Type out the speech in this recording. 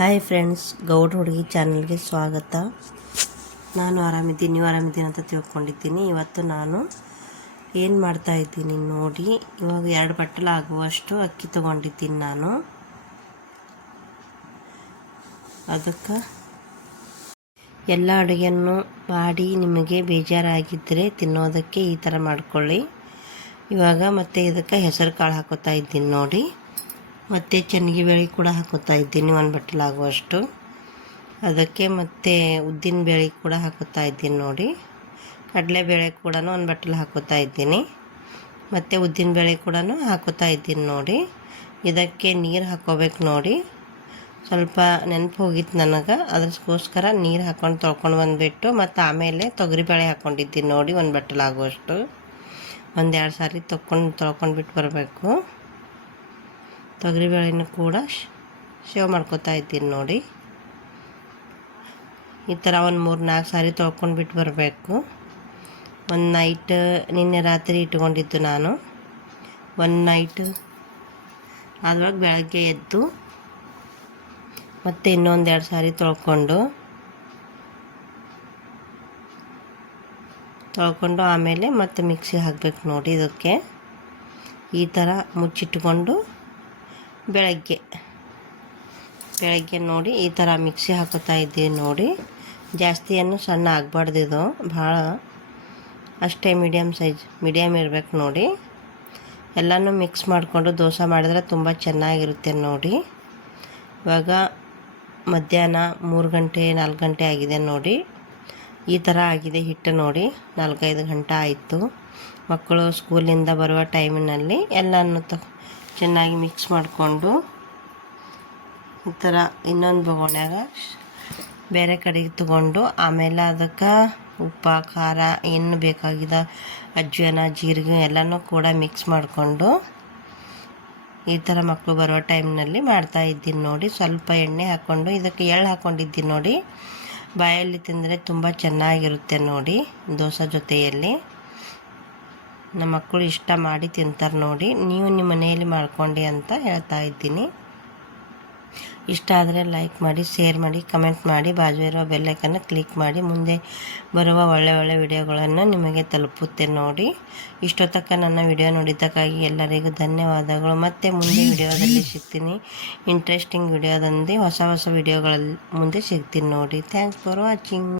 Hi friends Gaud ಹುಡುಗಿ ಚಾನಲ್ಗೆ ಸ್ವಾಗತ. ನಾನು ಆರಾಮಿದ್ದೀನಿ, ನೀವು ಆರಾಮಿದ್ದೀನಿ ಅಂತ ತಿಳ್ಕೊಂಡಿದ್ದೀನಿ. ಇವತ್ತು ನಾನು ಏನು ಮಾಡ್ತಾ ಇದ್ದೀನಿ ನೋಡಿ, ಇವಾಗ ಎರಡು ಬಟ್ಟಲು ಆಗುವಷ್ಟು ಅಕ್ಕಿ ತೊಗೊಂಡಿದ್ದೀನಿ ನಾನು. ಅದಕ್ಕೆ ಎಲ್ಲ ಅಡುಗೆಯನ್ನು ಮಾಡಿ ನಿಮಗೆ ಬೇಜಾರಾಗಿದ್ದರೆ ತಿನ್ನೋದಕ್ಕೆ ಈ ಥರ ಮಾಡ್ಕೊಳ್ಳಿ. ಇವಾಗ ಮತ್ತೆ ಇದಕ್ಕೆ ಹೆಸರು ಕಾಳು ಹಾಕೋತಾ ಇದ್ದೀನಿ ನೋಡಿ. ಮತ್ತು ಚೆನ್ನಾಗಿ ಬೇಳೆ ಕೂಡ ಹಾಕೋತಾ ಇದ್ದೀನಿ ಒಂದು ಬಟ್ಟಲಾಗುವಷ್ಟು ಅದಕ್ಕೆ ಮತ್ತು ಉದ್ದಿನ ಬೇಳೆ ಕೂಡ ಹಾಕೋತಾ ಇದ್ದೀನಿ ನೋಡಿ. ಕಡಲೆಬೇಳೆ ಕೂಡ ಒಂದು ಬಟ್ಟಲು ಹಾಕೋತಾ ಇದ್ದೀನಿ. ಮತ್ತು ಉದ್ದಿನ ಬೇಳೆ ಕೂಡ ಹಾಕೋತಾ ಇದ್ದೀನಿ ನೋಡಿ. ಇದಕ್ಕೆ ನೀರು ಹಾಕೋಬೇಕು ನೋಡಿ. ಸ್ವಲ್ಪ ನೆನಪು ಹೋಗಿತ್ತು ನನಗೆ, ಅದಕ್ಕೋಸ್ಕರ ನೀರು ಹಾಕ್ಕೊಂಡು ತೊಳ್ಕೊಂಡು ಬಂದುಬಿಟ್ಟು ಮತ್ತು ಆಮೇಲೆ ತೊಗರಿಬೇಳೆ ಹಾಕ್ಕೊಂಡಿದ್ದೀನಿ ನೋಡಿ ಒಂದು ಬಟ್ಟಲಾಗುವಷ್ಟು ಒಂದೆರಡು ಸಾರಿ ತೊಗೊಂಡು ತೊಳ್ಕೊಂಡ್ಬಿಟ್ಟು ಬರಬೇಕು. ತೊಗರಿಬೇಳೆನೂ ಕೂಡ ಶೇವ್ ಮಾಡ್ಕೊತಾ ಇದ್ದೀನಿ ನೋಡಿ. ಈ ಥರ ಒಂದು ಮೂರು ನಾಲ್ಕು ಸಾರಿ ತೊಳ್ಕೊಂಡು ಬಿಟ್ಟು ಬರಬೇಕು. ಒಂದು ನೈಟ್, ನಿನ್ನೆ ರಾತ್ರಿ ಇಟ್ಕೊಂಡಿದ್ದು ನಾನು. ಒಂದು ನೈಟ್. ಅದ್ರೊಳಗೆ ಬೆಳಗ್ಗೆ ಎದ್ದು ಮತ್ತೆ ಇನ್ನೊಂದು ಎರಡು ಸಾರಿ ತೊಳ್ಕೊಂಡು ತೊಳ್ಕೊಂಡು ಆಮೇಲೆ ಮತ್ತೆ ಮಿಕ್ಸಿ ಹಾಕಬೇಕು ನೋಡಿ ಇದಕ್ಕೆ. ಈ ಥರ ಮುಚ್ಚಿಟ್ಕೊಂಡು ಬೆಳಗ್ಗೆ. ಬೆಳಗ್ಗೆ ನೋಡಿ ಈ ಥರ ಮಿಕ್ಸಿ ಹಾಕೋತಾ ಇದ್ದೀವಿ ನೋಡಿ. ಜಾಸ್ತಿಯನ್ನು ಸಣ್ಣ ಆಗಬಾರ್ದು ಇದು. ಭಾಳ ಅಷ್ಟೇ ಮೀಡಿಯಮ್ ಸೈಜ್ ಮೀಡಿಯಮ್ ಇರಬೇಕು ನೋಡಿ. ಎಲ್ಲನೂ ಮಿಕ್ಸ್ ಮಾಡಿಕೊಂಡು ದೋಸೆ ಮಾಡಿದ್ರೆ ತುಂಬ ಚೆನ್ನಾಗಿರುತ್ತೆ ನೋಡಿ. ಇವಾಗ ಮಧ್ಯಾಹ್ನ ಮೂರು ಗಂಟೆ, ನಾಲ್ಕು ಗಂಟೆ ಆಗಿದೆ ನೋಡಿ. ಈ ಥರ ಆಗಿದೆ ಹಿಟ್ಟು ನೋಡಿ. ನಾಲ್ಕೈದು ಗಂಟೆ ಆಯಿತು. ಮಕ್ಕಳು ಸ್ಕೂಲಿಂದ ಬರುವ ಟೈಮಿನಲ್ಲಿ ಎಲ್ಲನೂ ತ ಚೆನ್ನಾಗಿ ಮಿಕ್ಸ್ ಮಾಡಿಕೊಂಡು ಈ ಥರ ಇನ್ನೊಂದು ಬೊಗಣ್ಯಾಗ ಬೇರೆ ಕಡೆಗೆ ತಗೊಂಡು ಆಮೇಲೆ ಅದಕ್ಕೆ ಉಪ್ಪು, ಖಾರ, ಏನು ಬೇಕಾಗಿದೆ ಅಜ್ವಾನ, ಜೀರಿಗೆ ಎಲ್ಲನೂ ಕೂಡ ಮಿಕ್ಸ್ ಮಾಡಿಕೊಂಡು ಈ ಥರ ಮಕ್ಕಳು ಬರೋ ಟೈಮ್ನಲ್ಲಿ ಮಾಡ್ತಾ ಇದ್ದೀನಿ ನೋಡಿ. ಸ್ವಲ್ಪ ಎಣ್ಣೆ ಹಾಕ್ಕೊಂಡು ಇದಕ್ಕೆ ಎಳ್ಳು ಹಾಕ್ಕೊಂಡಿದ್ದೀನಿ ನೋಡಿ. ಬಾಯಲ್ಲಿ ತಿಂದರೆ ತುಂಬ ಚೆನ್ನಾಗಿರುತ್ತೆ ನೋಡಿ ದೋಸೆ ಜೊತೆಯಲ್ಲಿ. ನಮ್ಮ ಮಕ್ಕಳು ಇಷ್ಟ ಮಾಡಿ ತಿಂತಾರೆ ನೋಡಿ. ನೀವು ನಿಮ್ಮ ಮನೆಯಲ್ಲಿ ಮಾಡ್ಕೊಂಡು ಅಂತ ಹೇಳ್ತಾ ಇದ್ದೀನಿ. ಇಷ್ಟ ಆದರೆ ಲೈಕ್ ಮಾಡಿ ಶೇರ್ ಮಾಡಿ ಕಮೆಂಟ್ ಮಾಡಿ, ಬಾಜು ಇರೋ ಬೆಲ್ಲೈಕನ್ನು ಕ್ಲಿಕ್ ಮಾಡಿ. ಮುಂದೆ ಬರುವ ಒಳ್ಳೆ ಒಳ್ಳೆ ವಿಡಿಯೋಗಳನ್ನು ನಿಮಗೆ ತಲುಪುತ್ತೆ ನೋಡಿ. ಇಷ್ಟೊತ್ತಕ್ಕ ನನ್ನ ವಿಡಿಯೋ ನೋಡಿದ್ದಕ್ಕಾಗಿ ಎಲ್ಲರಿಗೂ ಧನ್ಯವಾದಗಳು. ಮತ್ತೆ ಮುಂದೆ ವಿಡಿಯೋದಲ್ಲಿ ಸಿಗ್ತೀನಿ. ಇಂಟ್ರೆಸ್ಟಿಂಗ್ ವಿಡಿಯೋದಂದು ಹೊಸ ಹೊಸ ವಿಡಿಯೋಗಳಲ್ಲಿ ಮುಂದೆ ಸಿಗ್ತೀನಿ ನೋಡಿ. Thanks for watching